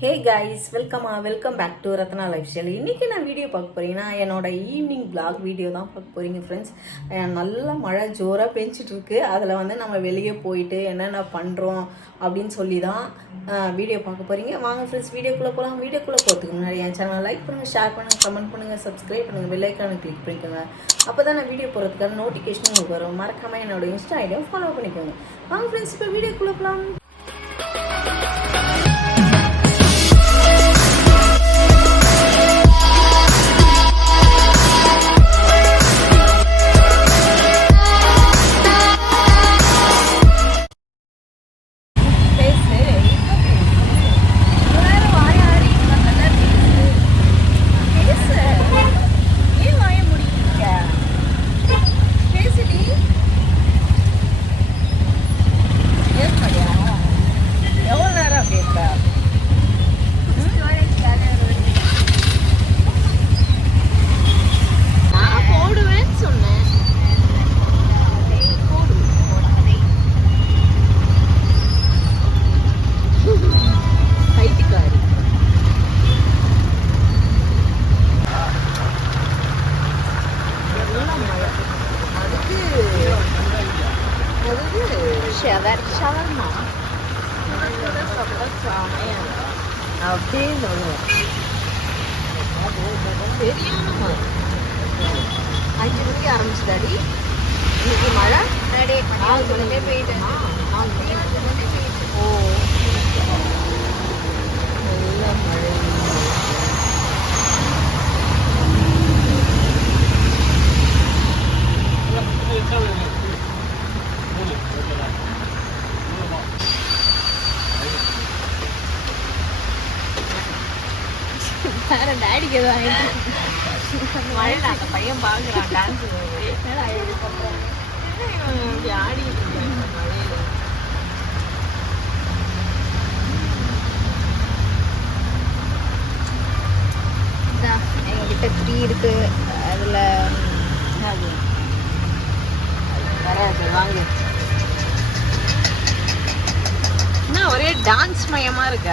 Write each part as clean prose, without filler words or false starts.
Hey guys, welcome back to Ratna lifestyle. இன்றைக்கி நான் video பார்க்க போகிறீங்கன்னா என்னோட ஈவினிங் பிளாக் வீடியோ தான் பார்க்க போகிறீங்க ஃப்ரெண்ட்ஸ். நல்ல மழை ஜோராக பெஞ்சிட்ருக்கு. அதில் வந்து நம்ம வெளியே போயிட்டு என்னென்ன பண்ணுறோம் அப்படின்னு சொல்லி தான் வீடியோ பார்க்க போகிறீங்க. வாங்க ஃப்ரெண்ட்ஸ், வீடியோக்குள்ளே போகலாம். வீடியோக்குள்ளே போகிறதுக்கு முன்னாடி என் சேனலை லைக் பண்ணுங்கள், ஷேர் பண்ணுங்கள், கமெண்ட் பண்ணுங்கள், சப்ஸ்கிரைப் பண்ணுங்கள், பெல் ஐக்கானை கிளிக் பண்ணிக்கோங்க. அப்போ தான் நான் வீடியோ போகிறதுக்கான நோட்டிஃபிகேஷன் உங்களுக்கு வரும். மறக்காமல் என்னோட இன்ஸ்டா ஐடியாவை ஃபாலோ பண்ணிக்கோங்க. வாங்க ஃப்ரெண்ட்ஸ், இப்போ வீடியோக்குள்ளே போகலாம். ஷவர்மா அப்படியே சொல்லுவோம். சரியான 5 மணிக்கு ஆரம்பிச்சுதாடி இன்னைக்கு மழை. 4 மணிக்கே போயிட்டு ஓ நல்ல மழை. வேற டாடிக்கு எதுவும் ஆயிடுச்சு மழையில். அந்த பையன் பார்க்குறான் டான்ஸ் இப்படி ஆடிட்டு இருக்காங்க மழையில. எங்ககிட்ட 3 இருக்கு. அதில் அது வராது. வாங்க என்ன ஒரே டான்ஸ் மயமா இருக்க.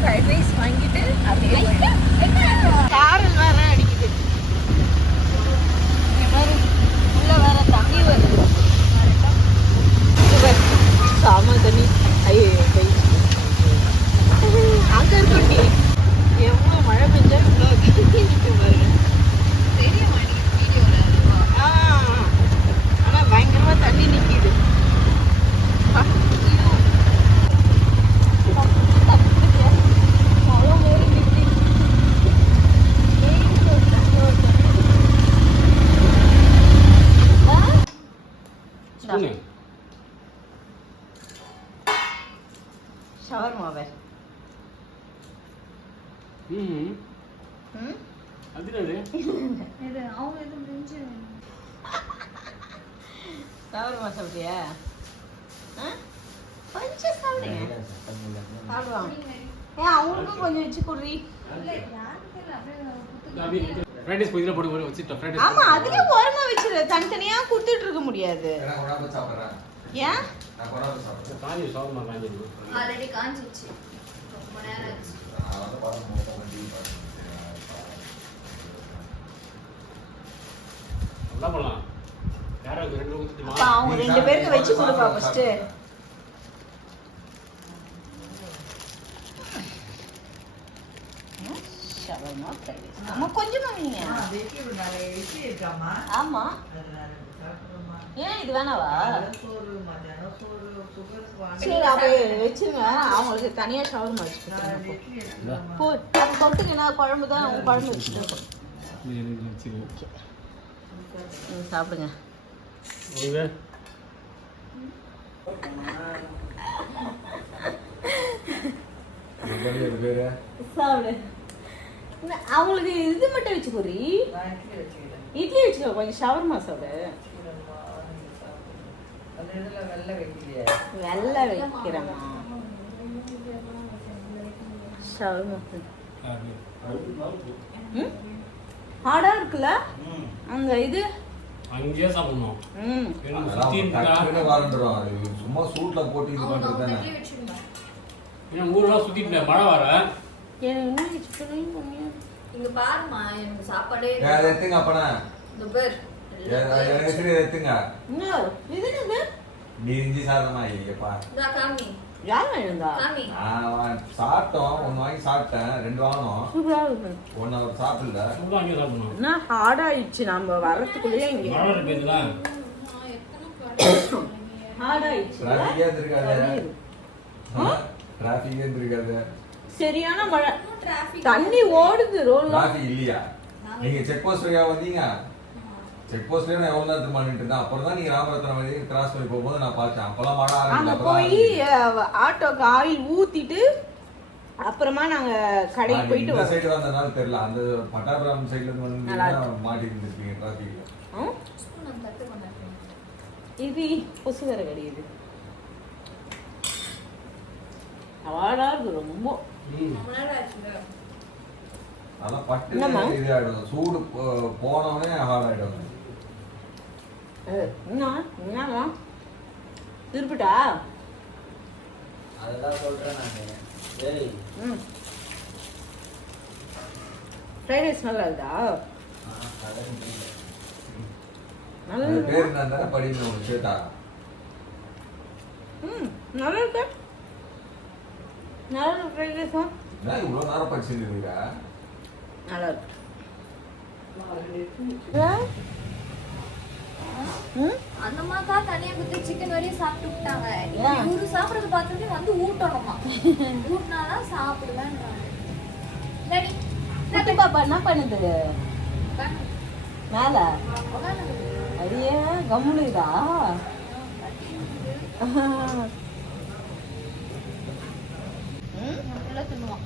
ஃப்ரைட் ரைஸ் வாங்கிட்டு அப்படியே காரல் வேற அடிக்குது. உள்ள வேற தண்ணி வருது. சாம தண்ணி. ஐயோ கை அங்க இருக்கு. எவ்வளோ மழை பெஞ்சா பாருங்க. தெரிய மாட்டேங்குது வீடியோல. ஆனா பயங்கரமா தண்ணி நிக்குது. ஷவர்மா வேற ஷவர்மா சாப்பிட்டியா? கொஞ்சம் சாப்பிடுங்க. சாப்பிடுவாங்க. ஏன் அவங்களுக்கும் கொஞ்சம் வச்சு குடுறி. ஆமா, அதுலயே ஓரமா வச்சிரு. தனித்தனியா குடுத்துட்டு இருக்க முடியாது. ஏன் ஆல்ரெடி காஞ்சிச்சு. ரொம்ப நேரம் ஆச்சு. அவங்க 2 பேருக்கு வச்சு கொடுப்பா ஃபர்ஸ்ட். Shawarma fried rice. அம்மா கொஞ்சமா வைங்க. ஆமா, ஏன் இது வேணாவா? சரி அப்படியே வச்சுருங்க. அவங்களுக்கு தனியாக ஷவர்மா வச்சு கொடுத்துருங்க. போ அது தொட்டுங்க. நான் குழம்பு தான் குழம்பு வச்சுட்டு சாப்பிடுங்க. சாப்பிடு. அவங்களுக்கு இது மட்டும் வச்சு போறி இட்லி வச்சுக்கோ கொஞ்சம் ஷவர்மா சாப்பிடு வெள்ளை வைக்கிறேம்மா ஷவர்மா ஹார்டா இருக்குல்ல அந்த இது அங்கேயே சாப்பிடணும். சும்மா சூட்ல போட்டு இது பண்றது தானே. ஊரெல்லாம் சுத்திட்டு மழை வர இங்க பாருமா எனக்கு சாப்பாடே எடுத்துங்க அப்பனா இந்த பேர் எடுத்துங்க நீ இஞ்சி சாதமா ஐயப்பா காமி யார் வேணுந்தா காமி சாப்பிட்டோம் ஒன்னு வாங்கி சாப்பிட்டேன் 2 வாங்கணும் சூப்பரா இருக்கு ஒன்னு அவர் சாப்பிடல அங்கேயே சாப்பிடணும். என்ன ஹார்ட் ஆயிடுச்சு நம்ம வரதுக்குள்ளேயே இங்க மழை வர போயிருந்தா ஹார்ட் ஆயிடுச்சு டிராஃபிக்கே இருந்திருக்காது டிராஃபிக்கே இருந்திருக்காது சரியான மழை டிராஃபிக் தண்ணி ஓடுது ரோல்ல டிராஃபிக் இல்லையா நீங்க செக் போஸ்ட் வழியா வந்தீங்க செக் போஸ்ட்லயே நான் எவ்வளவு நேரத்துக்கு பண்ணிட்டு இருந்தேன் அப்புறம் தான் நீங்க ராமரத்னம் வழி கிராஸ் பண்ணி போகும்போது நான் பார்த்தேன் அப்பெல்லாம் மழை அங்க ஆரம்பிச்சு போய் ஆட்டோக்கு ஆயில் ஊத்திட்டு அப்புறமா நாங்க கடைக்கு போயிட்டு இந்த வரோம் சைடு வந்தனால தெரியல அந்த பட்டாபுரம் சைடுல இருந்து வந்தீங்கன்னா மாட்டி இருந்திருப்பீங்க டிராஃபிக்ல நான் தட்டு பண்ணேன் இது கொசு வேற கிடையாது ஹார்டா இருக்கு ரொம்ப ரொம்ப நேரம் ஆச்சுங்க அதான் பட்டு என்னம்மா? இது ஆயிடும் சூடு போனவனே ஹார்ட் ஆயிடும் என்னமா திருப்பிட்டா அதெல்லாம் சொல்றேன் நானு. சரி ஃப்ரைட் ரைஸ் நல்லா இருக்குதா அதெல்லாம் முடியல. நல்லா அது இருக்குதா? பேர் என்ன தானே படிக்கணும் உனக்கு சேட்டா நல்லா இருக்கு நல்லா இருக்கு ஃப்ரைட் ரைஸா என்ன இவ்வளவு நேரம் படிச்சுட்டு இருக்கா நல்லா இருக்கு அந்த மாக்கா தனியா குத்தி சிக்கன் வரையும் சாப்பிட்டு விட்டாங்க ஏன்? இவரு சாப்பிடறது பார்த்துட்டு வந்து ஊட்டணுமா ஊட்டினாதான் சாப்பிடுவேன்றாங்க டேடி குட்டி பாப்பா என்ன பண்ணுது மேல அடியே கம்முனுதா தின்னுவான்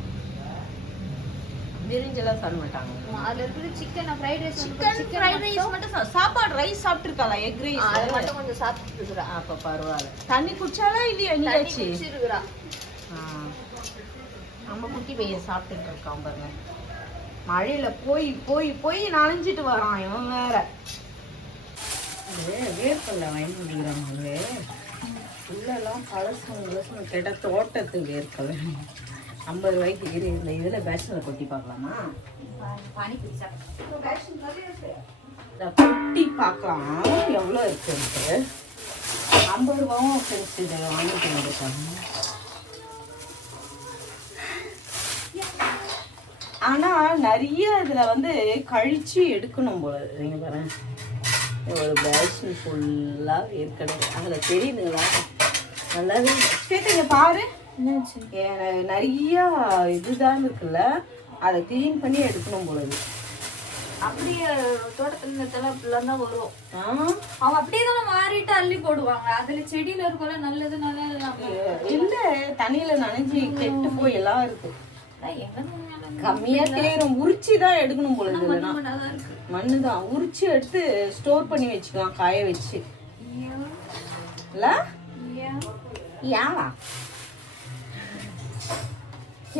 விரிஞ்செல்லாம் சாப்பிட மாட்டாங்க அதுல இருக்கிற chicken fried rice chicken fried rice மட்டும் சாப்பாடு ரைஸ் சாப்பிட்டுருக்காளா எக் ரைஸ் அது மட்டும் கொஞ்சம் சாப்பிட்டு இருக்கிறா அப்ப பரவாயில்ல தண்ணி குடிச்சாலா இல்லையா தண்ணி நீயாச்சு குடிச்சிருக்கிறா நம்ம குட்டி பையன் சாப்பிட்டுட்டு இருக்கான் பாருங்க மழையில போய் போய் போய் நனைஞ்சிட்டு வரான் இவன் வேற வேர்க்கல்ல வாங்கி குடிக்கிறாங்க உள்ளெல்லாம் பழசம் கேட்ட தோட்டத்து வேர்க்கல்ல 50 ரூபாய்க்கு இந்த இதுல பேஷன்ல கொட்டி பார்க்கலாமா பானிபூரி சாப்பிட்டு இத கொட்டி பார்க்கலாம் எவ்வளோ இருக்குன்ட்டு 50 ரூபாவும் ஃப்ரெண்ட்ஸ் இதை வாங்கிட்டு வந்துட்டாங்க ஆனா நிறைய இதுல வந்து கழிச்சு எடுக்கணும் போல நீங்க பாருங்க ஒரு பேஷன் ஃபுல்லா ஏற்கனவே அதுல தெரியுதுங்களா நல்லாவே கேட்டுங்க பாரு நிறைய இதுதான் இருக்குல்ல அதை கிளீன் பண்ணி எடுக்கணும் போல இது அப்படியே தோட்டத்துல நிறுத்தலாம் இப்படிலாம் தான் வரும் அவங்க அப்படியே தான் மாறிட்டு அள்ளி போடுவாங்க அதுல செடியில இருக்கல நல்லது நல்லது இல்ல தண்ணியில நனைஞ்சு கெட்டு போய் எல்லாம் இருக்கு எங்க கம்மியா தேரும் உரிச்சு தான் எடுக்கணும் போல இது இல்லைன்னா நல்லா இருக்கு மண்ணுதான் உரிச்சு எடுத்து ஸ்டோர் பண்ணி வச்சுக்கலாம் காய வச்சு இல்ல ஏவா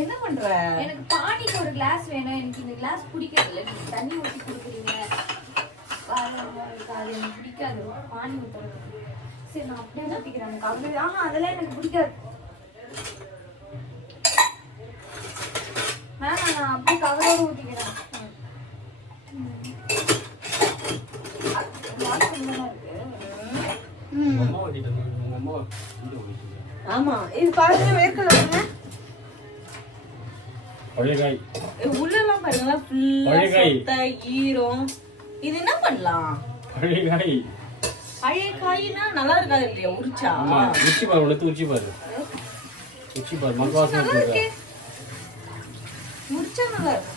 என்ன பண்ற எனக்கு பானிக்கு ஒரு கிளாஸ் வேணும் எனக்கு இந்த கிளாஸ் பிடிக்கிறது இல்லை நீங்க தண்ணி ஊற்றி கொடுக்குறீங்க அது எனக்கு பிடிக்காது பானி ஊற்றுறது சரி நான் அப்படியே ஊற்றிக்கிறேன் எனக்கு அப்படி அதெல்லாம் எனக்கு பிடிக்காது வேணாம் நான் அப்படியே கவரோடு ஊற்றிக்கிறேன் உங்க அம்மா ஓட்டிட்டு உங்க அம்மா இங்க ஓட்டிட்டு ஆமா இது பாருங்க வேர்க்கல பழைய காய் உள்ளெல்லாம் பாருங்களா ஃபுல்லா பழையகாய். சொத்த ஈரம் இது என்ன பண்ணலாம் பழைய காய் பழைய காய்னா நல்லா இருக்காது இல்லையா உரிச்சா ஆமா உச்சி பாரு உனக்கு உச்சி பாரு உச்சி பாரு மல்வாசம் நல்லா இருக்கு இருக்கே உரிச்சா நல்லா இருக்கு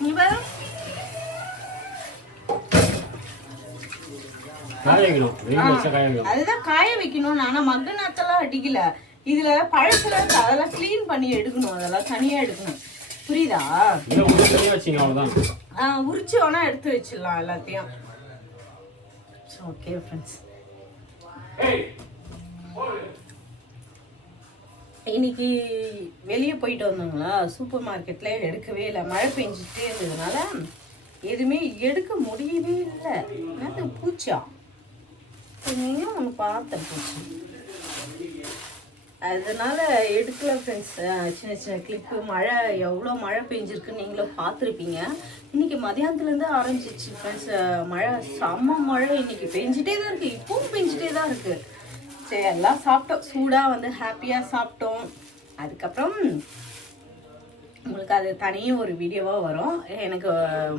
நீ பாரு காய வைக்கணும் வெயில் வச்சா காய வைக்கணும் அதுதான் காய வைக்கணும் ஆனா மக்கு நாத்தெல்லாம் அடிக்கல இதுல பழசுல இருக்கு, அதெல்லாம் க்ளீன் பண்ணி எடுக்கணும், அதெல்லாம் தனியா எடுக்கணும். புரியுதா? இல்லை உடனே வச்சிங்க அவ்வளோதான். உரிச்சு வேணா எடுத்து வச்சிடலாம் எல்லாத்தையும். ஓகே ஃப்ரெண்ட்ஸ், இன்னைக்கு வெளியே போயிட்டு வந்தாங்களா, சூப்பர் மார்க்கெட்ல எடுக்கவே இல்லை, மழை பெஞ்சிட்டே இருந்ததுனால எதுவுமே எடுக்க முடியவே இல்லை. என்னது பூச்சா? நீங்களும் ஒன்று பார்த்தேன் பூச்சி, அதனால எடுக்கல ஃப்ரெண்ட்ஸ். சின்ன சின்ன கிளிப்பு. மழை எவ்வளோ மழை பெஞ்சிருக்குன்னு நீங்களும் பார்த்துருப்பீங்க. இன்னைக்கு மதியானத்துலேருந்து ஆரம்பிச்சிச்சு ஃப்ரெண்ட்ஸ் மழை, செம்ம மழை இன்னைக்கு பெஞ்சிட்டே தான் இருக்குது, இப்பவும் பெஞ்சிட்டே தான் இருக்குது. சரி, எல்லாம் சாப்பிட்டோம், சூடாக வந்து ஹாப்பியாக சாப்பிட்டோம். அதுக்கப்புறம் உங்களுக்கு அது தனியாக ஒரு வீடியோவாக வரும். எனக்கு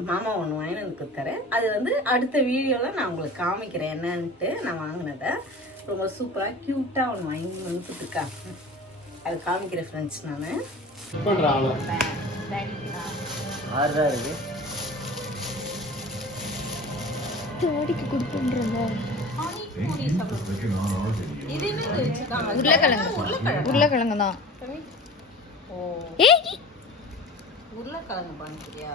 மாமா ஒன்று வாங்கி எனக்கு கொடுத்தாரு, அது வந்து அடுத்த வீடியோவில் நான் உங்களுக்கு காமிக்கிறேன் என்னன்ட்டு. நான் வாங்கினதை ரொம்ப சூப்பராக க்யூட்டாக ஒன்று வாங்கி கொடுத்துருக்கா, அது காமிக்கிறேன் ஃப்ரெண்ட்ஸ். நான் ஆறுதான் இருக்கு. ஜோடிக்கு கொடுத்துன்றங்க. இது என்ன வச்சுருக்காங்க? உருளைக்கிழங்கு தான். உருளைக்கிழங்கு பானிக்கிறியா?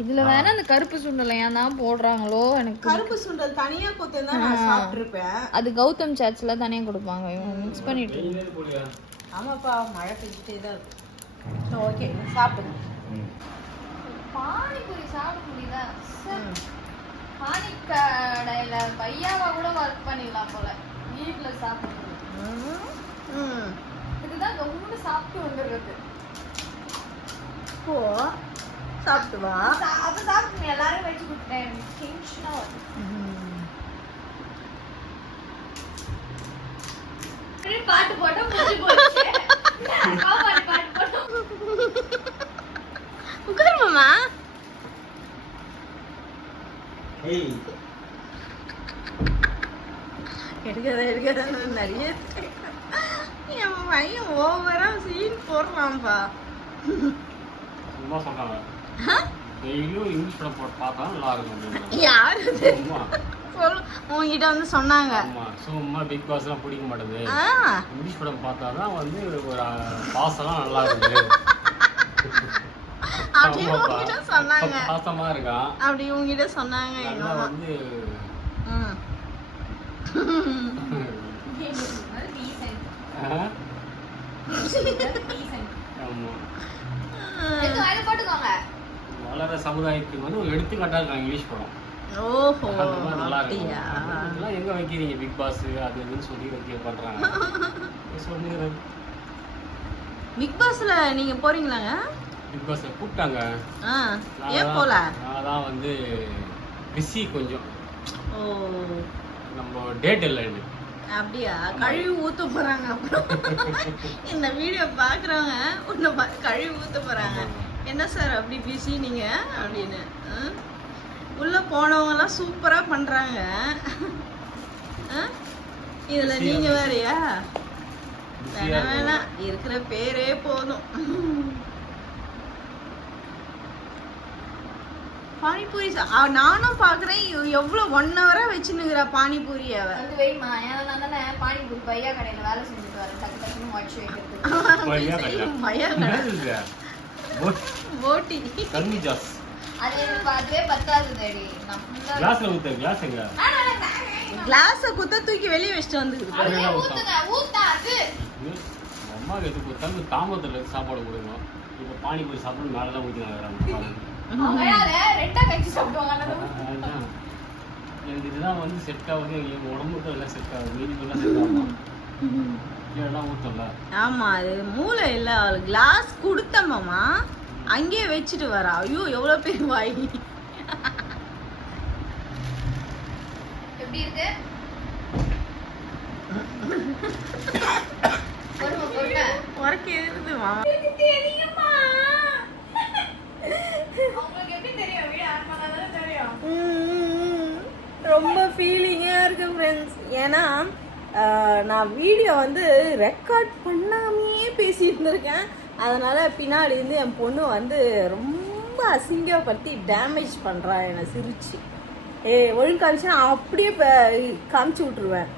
இதுல வேணா அந்த கருப்பு சுண்டலை ஏன் தான் போடுறாங்களோ எனக்கு. கருப்பு சுண்டல் தனியா கொத்து தான் நான் சாப்பிட்டுருப்பேன். அது கௌதம் சர்ச்ல தனியா கொடுப்பாங்க, இவங்க மிக்ஸ் பண்ணிட்டு. ஆமாப்பா, மழை பெஞ்சிட்டே தான் இருக்கு. ஓகே, சாப்பிடுங்க. பானிபூரி சாப்பிட முடியுதா? பானி கடையில பையாவா கூட ஒர்க் பண்ணிடலாம் போல, வீட்டுல சாப்பிடுறது. இதுதான் ரொம்ப சாப்பிட்டு வந்துடுறது. போ சாப்பிட்டு வா. அப்ப சாப்பிட்டு எல்லாரும் வச்சு கொடுத்தேன், டென்ஷனா வருது. பாட்டு போட்டோம், பாட்டு போட்டோம். உட்காரு மாமா. ஏய், எடுக்காத நிறைய என் பையன் ஓவரா சீன் போடுறான்பா. சும்மா சொல்கிறாங்க, டெய்லியும் இங்கிலீஷ் படம் போட்டு பார்த்தா நல்லா இருக்கும். யாரு சும்மா சொல்லு, உங்ககிட்ட வந்து சொன்னாங்க. ஆமாம், சும்மா பிக் பாஸ்லாம் பிடிக்க மாட்டேது, ஆ, இங்கிலீஷ் படம் பார்த்தா தான் வந்து ஒரு பாசம்லாம் நல்லா இருக்குது. அப்படி உங்ககிட்ட சொன்னாங்க. பாசமா இருக்கான், அப்படி உங்ககிட்ட சொன்னாங்க எங்க நல்லா அம்மா. வந்து வளர சமுதாயத்துக்கு வந்து ஒரு எடுத்துக்காட்டா இருக்காங்க இங்கிலீஷ் படம். ஓஹோ, அந்த மாதிரி நல்லா இருக்கும். அப்படியா? அதெல்லாம் எங்க வைக்கிறீங்க பிக் பாஸ் அது இதுன்னு சொல்லி வைக்க பண்றாங்க. சொல்லுங்க, பிக் பாஸ்ல நீங்க போறீங்களாங்க? பிக் பாஸ் கூப்பிட்டாங்க, ஏன் போல? நான் தான் வந்து பிஸி கொஞ்சம். ஓ, நம்ம டேட் இல்லை இன்னைக்கு. அப்படியா? கழுவி ஊத்த போறாங்க அப்புறம். இந்த வீடியோ பாக்குறவங்க உன்னை கழுவி ஊத்த போறாங்க. என்ன சார் அப்படி பிஸி நீங்க அப்படின்னு. உள்ள போனவங்க எல்லாம் சூப்பரா பண்றாங்க. இதுல நீங்க வேறயா? வேணாம், இருக்கிற பேரே போதும். பானிபூரி நானும் பாக்குறேன், எவ்வளவு 1 hour வச்சுன்னுக்குறா பானிபூரி. அவ வந்து வெயிமா, ஏன்னா தானே பானிபூரி பையா கடையில வேலை செஞ்சுட்டு வரேன், டக்கு டக்குன்னு முடிச்சு வைக்கிறதுக்கு. பையா கடை. போட்டி கம்மி ஜாஸ். அது எனக்கு பார்த்தே பத்தாது தேடி. நான் ஃபுல்லா கிளாஸ்ல ஊத்து, கிளாஸ் எங்க? கிளாஸ குத்த தூக்கி வெளிய வச்சிட்டு வந்துக்குது. அதுல ஊத்தாது. அம்மா எது கொடுத்தாங்க, தாமரத்துல சாப்பாடு கொடுக்கணும். இப்போ பானிபூரி சாப்பிட்டு மேலே தான் ஊற்றி வராங்க. அவங்களால ரெண்டா கட்சி சாப்பிடுவாங்க. எனக்கு இதுதான் வந்து செட் ஆகுது, என் உடம்புக்கு எல்லாம் செட் ஆகுது, மீனிங்கெல்லாம் செட் ஆகும். இதெல்லாம் ஊற்றல. ஆமா, அது மூளை இல்ல. அவள் கிளாஸ் கொடுத்தம்மாமா, அங்கேயே வச்சுட்டு வரா. ஐயோ, எவ்வளவு பேர் வாய். எப்படி இருக்கு? பொறுமை. உனக்கு இருக்குதுமா? தெரியுமா? உங்களுக்கு எப்படி தெரியும்? வீடு ஆன் பண்ணாதானே தெரியும். ரொம்ப ஃபீலிங்காக இருக்குது ஃப்ரெண்ட்ஸ். ஏன்னா நான் வீடியோ வந்து ரெக்கார்ட் பண்ணாமையே பேசிட்டு இருந்திருக்கேன். அதனால் பின்னாடி இருந்து என் பொண்ணு வந்து ரொம்ப அசிங்கப்படுத்தி டேமேஜ் பண்ணுறா என்னை சிரிச்சு. ஒழுங்கு காமிச்சுன்னா அப்படியே காமிச்சு விட்ருவேன்.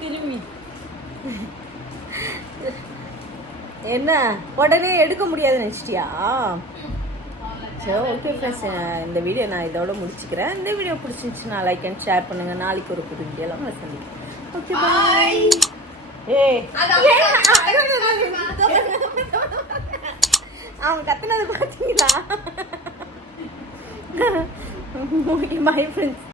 திரும்பி என்ன உடனே எடுக்க முடியாதுன்னு நினச்சிட்டியா? சரி ஓகே ஃப்ரெண்ட்ஸ், இந்த வீடியோ நான் இதோட முடிச்சுக்கிறேன். இந்த வீடியோ பிடிச்சிருந்துச்சுன்னா லைக் அண்ட் ஷேர் பண்ணுங்கள். நாளைக்கு ஒரு புது வீடியோலாம் நான் சந்திக்கிறேன். Okay bye. அவன் கத்துனது பார்த்தீங்களா? Okay bye friends.